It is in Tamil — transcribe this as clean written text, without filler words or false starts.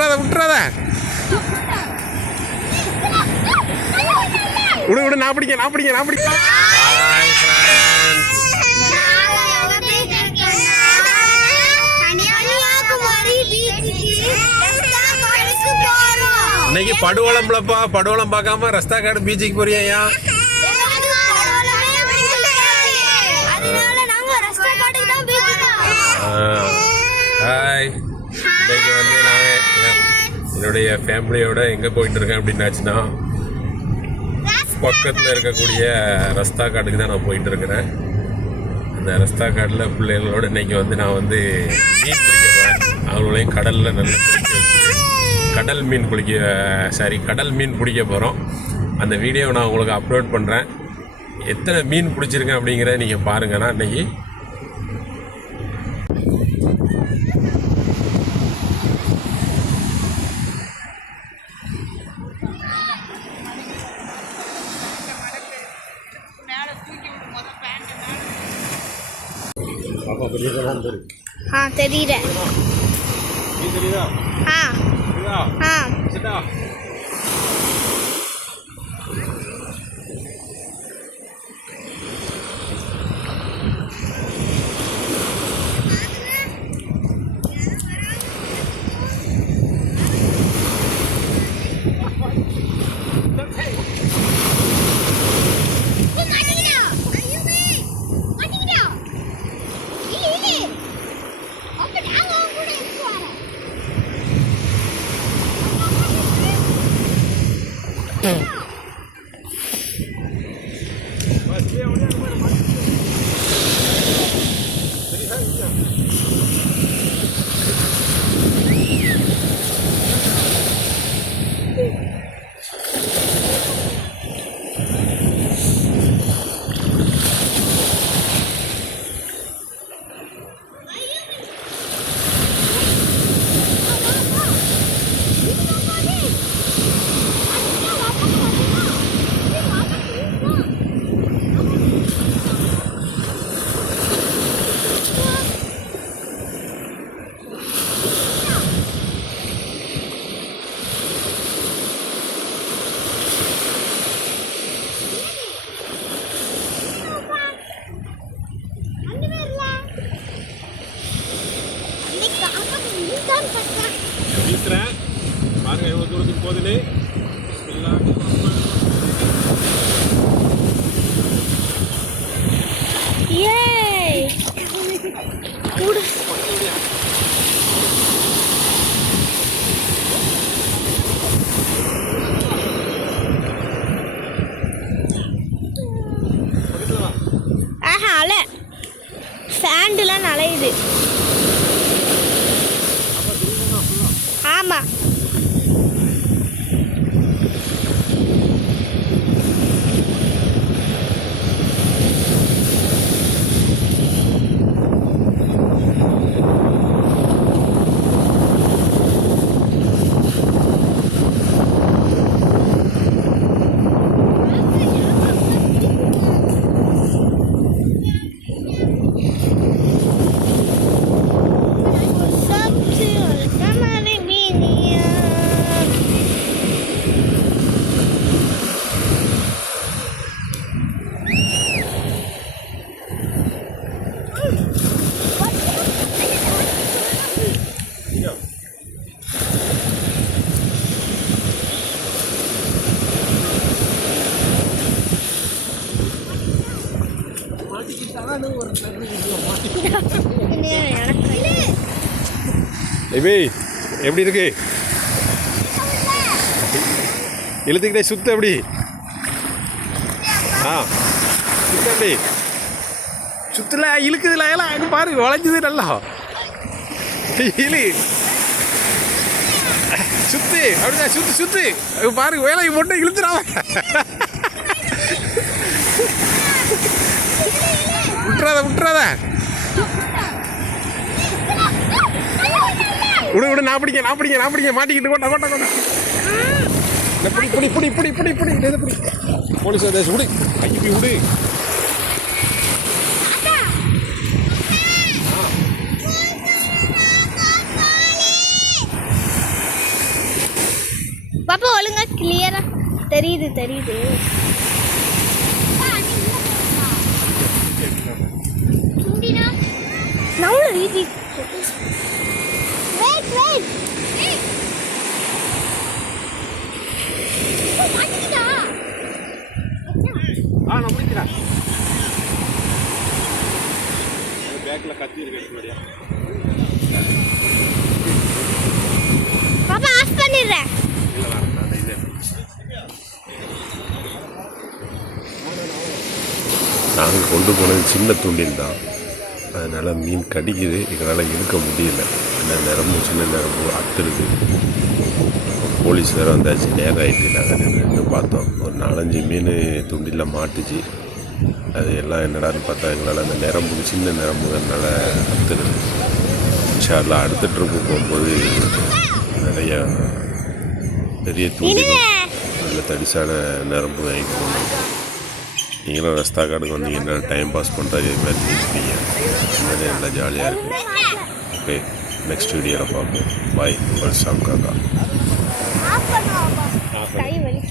விட்டுறாத விட்டுறாத விடு விடு நான் பிடிக்க நான் பிடிக்க நான் பிடிக்க. இன்னைக்கு படுவளம்லப்பா, படுவளம் பார்க்காம ரஸ்தாக்காடு பீச்சுக்கு போறியா? ஹாய், இன்னைக்கு வந்து நான் என்னுடைய ஃபேமிலியோட எங்கே போயிட்டு இருக்கேன் அப்படின்னாச்சுன்னா பக்கத்தில் இருக்கக்கூடிய ரஸ்தாக்காட்டுக்கு தான் நான் போயிட்டு இருக்கிறேன். அந்த ரஸ்தாக்காட்டில் பிள்ளைங்களோட இன்னைக்கு வந்து நான் வந்து மீன் பிடிக்க போகிறேன். அவங்களையும் கடலில் நல்லா குளிக்க வச்சு கடல் மீன் பிடிக்க போகிறோம். அந்த வீடியோவை நான் உங்களுக்கு அப்லோட் பண்ணுறேன். எத்தனை மீன் பிடிச்சிருக்கேன் அப்படிங்கிறத நீங்கள் பாருங்கண்ணா. இன்றைக்கி தெரியல. வீசுறேன் பாருங்க எவ்வளோ தூரத்துக்கு போகுதுன்னு. அலை சாண்டுலாம் நலையுது. ஆமாம், எப்படி இருக்கு? இழுத்துக்கிட்டே சுத்த எப்படி? சுத்த எப்படி சுத்தல இழுக்குதுல எல்லாம் அங்கே பாரு வளைஞ்சது நல்லா. இழு சுத்து அப்படிதான் சுத்து சுத்து பாரு வேலைக்கு மட்டும் இழுத்துறாம விட்டுறாத விட்டுறாத விடு விடு நான் பிடிக்க நான் பிடிக்க நான் பிடிக்க மாட்டிக்கிட்டு கொண்டா கொண்டா கொண்டா புடி புடி புடி புடி புடி புடி புடி போலீஸ் தேசம் விடு ஐயப்பி விடு. தெரியுது தெரியுது. நவுல வீதி. Wait wait. நான் முடிக்கிறேன். பேக்கில் கத்தி இருக்கு. பாப்பா ஆஃப் பண்ணிடுறேன். நாங்கள் கொண்டு போனது சின்ன தூண்டில் தான், அதனால் மீன் கடிக்குது, எங்களால் இழுக்க முடியல. என்ன நிறமு சின்ன நிறமு அத்துடுது. போலீஸ் வேறு வந்தாச்சு, நேரம் ஆகிட்டு நாங்கள் நின்று பார்த்தோம். ஒரு 4-5 மீன் தூண்டிலில் மாட்டுச்சு. அது எல்லாம் என்னடான்னு பார்த்தா எங்களால் அந்த நிறம்பு சின்ன நிறம்புனால அத்துடுது. இன்ஷால்லாம் அடுத்த ட்ரிப்பு போகும்போது நிறைய பெரிய தூண்டிலும் நல்ல தடிசான நரம்பு வாங்கிட்டு போகணும். நீங்களும் ரஸ்தா காடுக்கு வந்தீங்கன்னா டைம் பாஸ் பண்ணுறது இது மாதிரி இருப்பீங்க. இந்த மாதிரி நல்லா ஜாலியாக இருக்குது. ஓகே, நெக்ஸ்ட் வீடியோவில் பார்ப்போம். பாய், உங்கள் சாம் காக்கா. கை வலி.